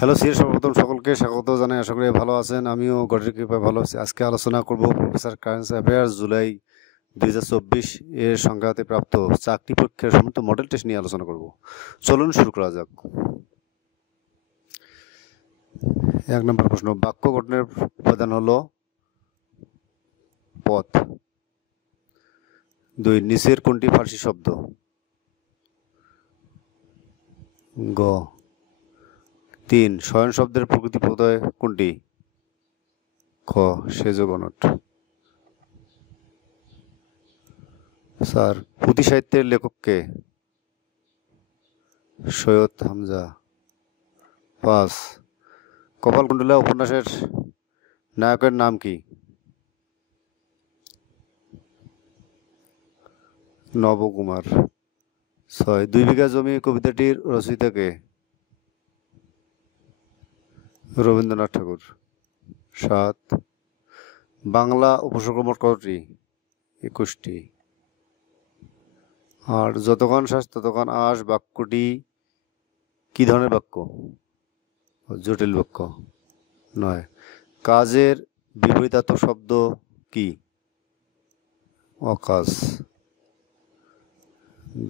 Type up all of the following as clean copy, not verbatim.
Hello sir, সর্বপ্রথম সকলকে স্বাগত জানাই। আশা করি ভালো আছেন। আমিও গডের কৃপায় ভালো আছি। আজকে আলোচনা করব প্রফেসর কারেন্ট অ্যাফেয়ার্স জুলাই 2024 এর সংক্রান্তে প্রাপ্ত চাকরি পরীক্ষার সমস্ত মডেল টেস্ট নিয়ে আলোচনা করব। চলুন শুরু করা যাক। 1 নম্বর প্রশ্ন, বাক্য গঠনের উপাদান হলো পথ। 2, নিচের কোনটি ফার্সি শব্দ? গ। 3, শয়ন শব্দের প্রকৃতি প্রত্যয় কোনটি? খ, সেজ গণট। স্যার, পুঁথি সাহিত্যের লেখককে? সৈয়দ হামজা। 5, কপালকুণ্ডলা উপন্যাসের নায়কের নাম কি? নবকুমার। 6, 2 বিঘা জমি কবিতাটির রচয়িতা কে? রবীন্দ্রনাথ ঠাকুর। 7, বাংলা উপসর্গ মোট কতটি? 21টি। আর যতক্ষণ শ্বাস ততক্ষণ আস বাক্যটি কি ধরনের বাক্য? জটিল বাক্য। 9, কাজের বিপরীতার্থক শব্দ কি? অকাজ।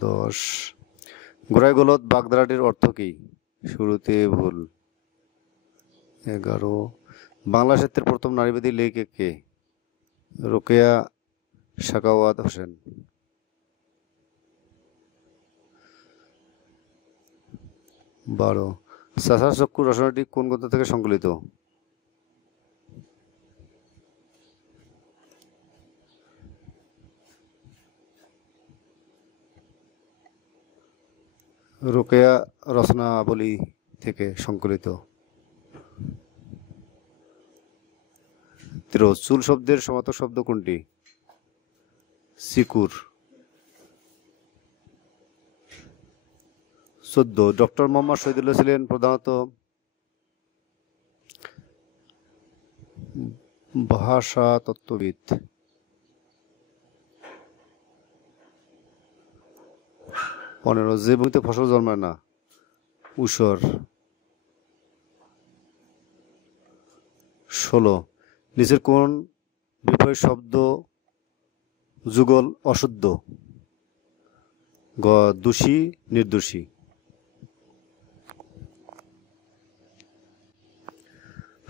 10, গোড়ায় গলদ বাগধারাটির অর্থ কি? শুরুতে ভুল। 11, বাংলা সাহিত্যের প্রথম নারীবাদী লেখিকা কে? রোকেয়া সাখাওয়াত হোসেন। 12, চাষার চক্ষু রচনাটি কোন গ্রন্থ থেকে সংকলিত? রোকেয়া রচনাবলী থেকে সংকলিত। 13, চুল শব্দের সমার্থক শব্দ কোনটি? সিকুর। 14, ডক্টর মোহাম্মদ শহীদুল্লাহ ছিলেন প্রধানত ভাষা তত্ত্ববিদ। 15, যে ভূমিতে ফসল জন্মায় না? ঊষর। 16, নিচের কোন বিপরীত শব্দ যুগল অশুদ্ধ? গ, দোষী নির্দোষী।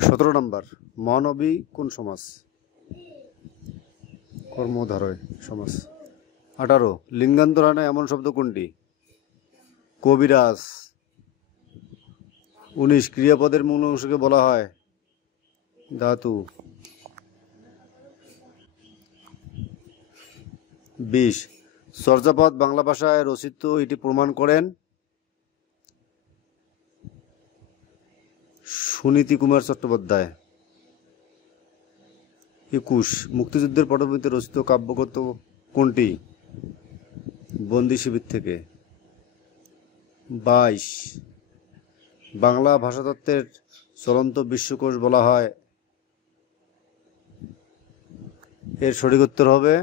17 নম্বর, মহানবী কোন সমাস? কর্মধারয় সমাস। 18, লিঙ্গান্তর হয় না এমন শব্দ কোনটি? কবিরাজ। 19, ক্রিয়াপদের মূল অংশকে বলা হয় ধাতু। 20, চর্যাপদ বাংলা ভাষায় রচিত এটি প্রমাণ করেন সুনীতি কুমার চট্টোপাধ্যায়। 21, মুক্তিযুদ্ধের পটভূমিতে রচিত কাব্যগ্রন্থ কোনটি? বন্দি শিবির থেকে। 22, বাংলা ভাষাতত্ত্বের চলন্ত বিশ্বকোষ বলা হয়? এর সঠিক উত্তর হবে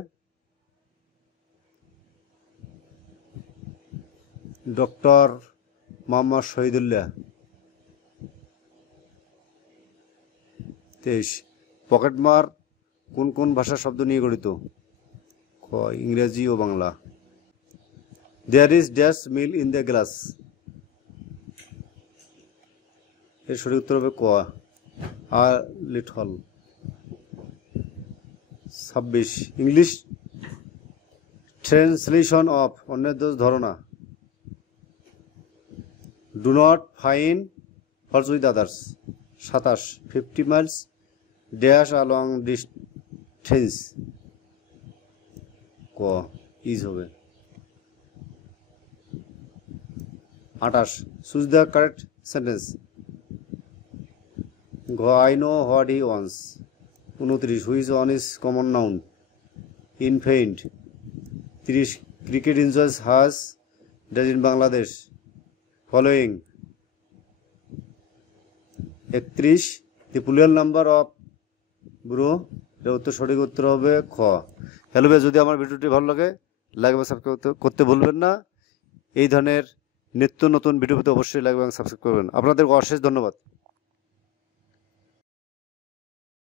ডক্টর মোহাম্মদ শহীদুল্লাহ। 23, পকেটমার কোন কোন ভাষার শব্দ নিয়ে গঠিত? ক, ইংরেজি ও Bangla. There is dash milk in the glass. এর সঠিক উত্তর হবে ক, a little. 26, English translation of অন্যের দোষ ধারণা? Do not find fault with others. 27, 50 miles dash a long distance. ক, ইজ হবে। 28, চুজ দ্য কারেক্ট সেন্টেন্স। গ, I know what he wants. 29, which one is common noun? Infant. 30, cricket enjoys has does in Bangladesh following. 31, the plural number of bro. এর উত্তর সঠিক উত্তর হবে খ। Hello ভাই, যদি আমার ভিডিওটি ভালো লাগে লাইক বা সাবস্ক্রাইব করতে ভুলবেন না। এই ধরনের নিত্য নতুন ভিডিও পেতে অবশ্যই লাইক এবং সাবস্ক্রাইব করবেন। আপনাদের অশেষ ধন্যবাদ।